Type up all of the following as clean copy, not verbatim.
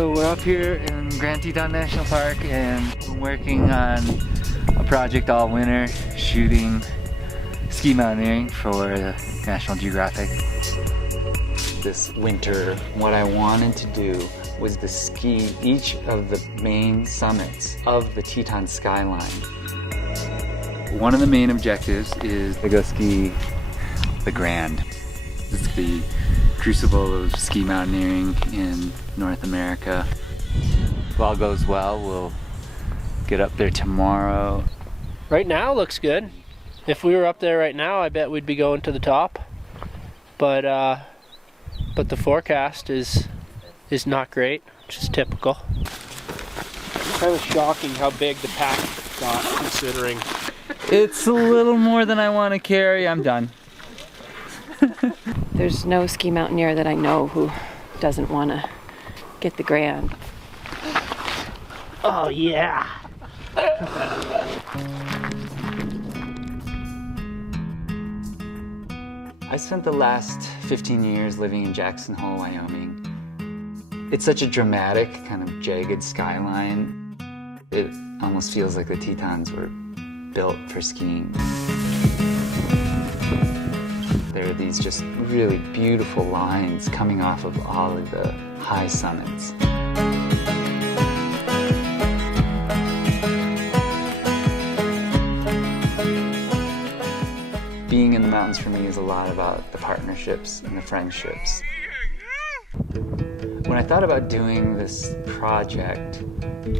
So we're up here in Grand Teton National Park and we're working on a project all winter, shooting ski mountaineering for National Geographic. This winter, what I wanted to do was to ski each of the main summits of the Teton skyline. One of the main objectives is to go ski the Grand. It's the crucible of ski mountaineering in North America. If all goes well, we'll get up there tomorrow. Right now looks good. If we were up there right now, I bet we'd be going to the top. But the forecast is not great, which is typical. Kind of shocking how big the pack got, considering. It's a little more than I want to carry. I'm done. There's no ski mountaineer that I know who doesn't want to get the Grand. Oh yeah! I spent the last 15 years living in Jackson Hole, Wyoming. It's such a dramatic, kind of jagged skyline. It almost feels like the Tetons were built for skiing. There are these just really beautiful lines coming off of all of the high summits. Being in the mountains for me is a lot about the partnerships and the friendships. When I thought about doing this project,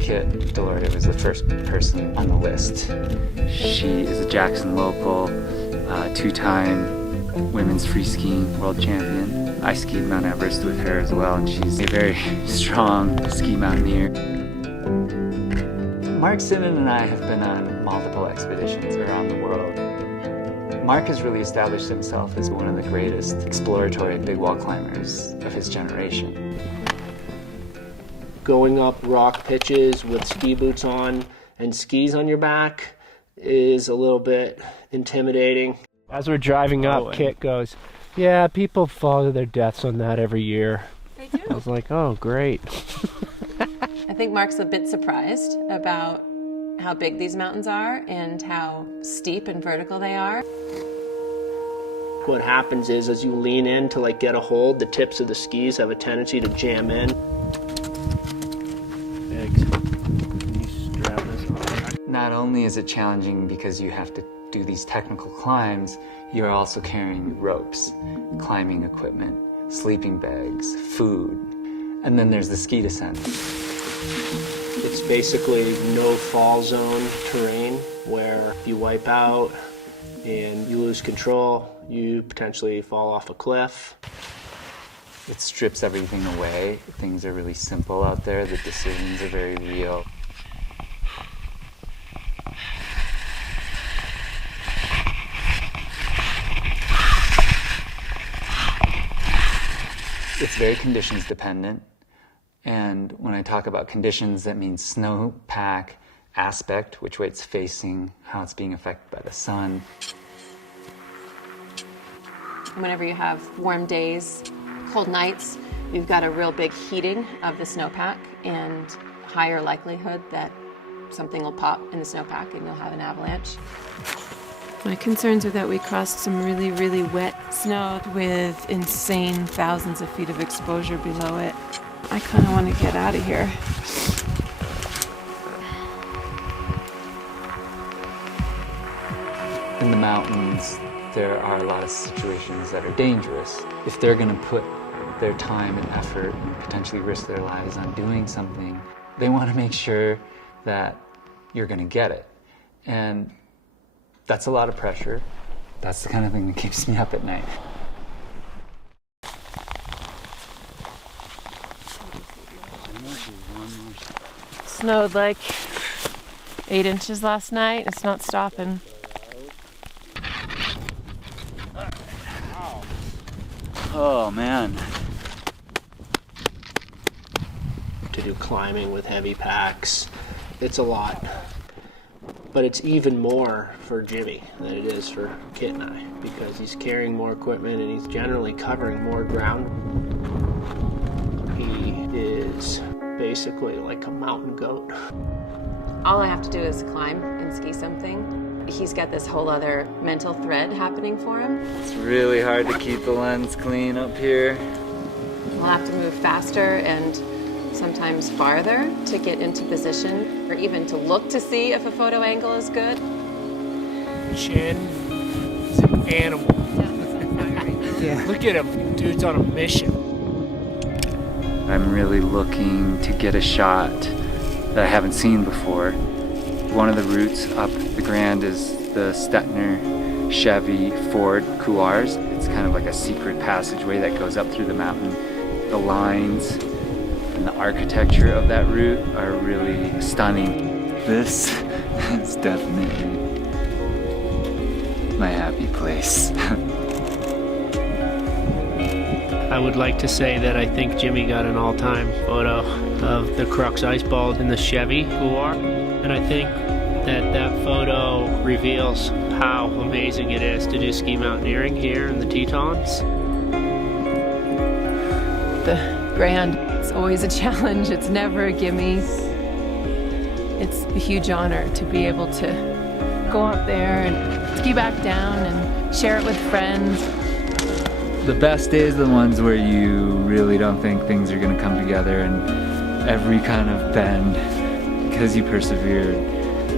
Kit Deslauriers was the first person on the list. She is a Jackson local, two-time women's free skiing world champion. I skied Mount Everest with her as well, and she's a very strong ski mountaineer. Mark, Synnott, and I have been on multiple expeditions around the world. Mark has really established himself as one of the greatest exploratory big wall climbers of his generation. Going up rock pitches with ski boots on and skis on your back is a little bit intimidating. As we're driving up, Kit goes, "Yeah, people fall to their deaths on that every year." They do. I was like, "Oh, great." I think Mark's a bit surprised about how big these mountains are and how steep and vertical they are. What happens is, as you lean in to get a hold, the tips of the skis have a tendency to jam in. Eggs. Can you strap this on? Not only is it challenging because you have to do these technical climbs, you're also carrying ropes, climbing equipment, sleeping bags, food, and then there's the ski descent. It's basically no fall zone terrain where if you wipe out and you lose control, you potentially fall off a cliff. It strips everything away. Things are really simple out there. The decisions are very real. It's very conditions dependent. And when I talk about conditions, that means snowpack aspect, which way it's facing, how it's being affected by the sun. Whenever you have warm days, cold nights, you've got a real big heating of the snowpack and higher likelihood that something will pop in the snowpack and you'll have an avalanche. My concerns are that we crossed some really, really wet snow with insane thousands of feet of exposure below it. I kind of want to get out of here. In the mountains, there are a lot of situations that are dangerous. If they're going to put their time and effort and potentially risk their lives on doing something, they want to make sure that you're going to get it. And that's a lot of pressure. That's the kind of thing that keeps me up at night. Snowed like 8 inches last night. It's not stopping. Oh man. To do climbing with heavy packs, it's a lot. But it's even more for Jimmy than it is for Kit and I, because he's carrying more equipment and he's generally covering more ground. He is basically like a mountain goat. All I have to do is climb and ski something. He's got this whole other mental thread happening for him. It's really hard to keep the lens clean up here. We'll have to move faster and sometimes farther to get into position, or even to look to see if a photo angle is good. Shannon is an animal. Yeah. Look at him, dude's on a mission. I'm really looking to get a shot that I haven't seen before. One of the routes up the Grand is the Stettner Chevy Ford couloirs. It's kind of like a secret passageway that goes up through the mountain. The lines and the architecture of that route are really stunning. This is definitely my happy place. I would like to say that I think Jimmy got an all-time photo of the Crux Ice Ball in the Chevy couloir, and I think that that photo reveals how amazing it is to do ski mountaineering here in the Tetons. The Grand, it's always a challenge. It's never a gimme. It's a huge honor to be able to go up there and ski back down and share it with friends. The best days are the ones where you really don't think things are going to come together, and every kind of bend, because you persevered,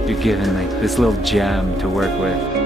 you're given like this little gem to work with.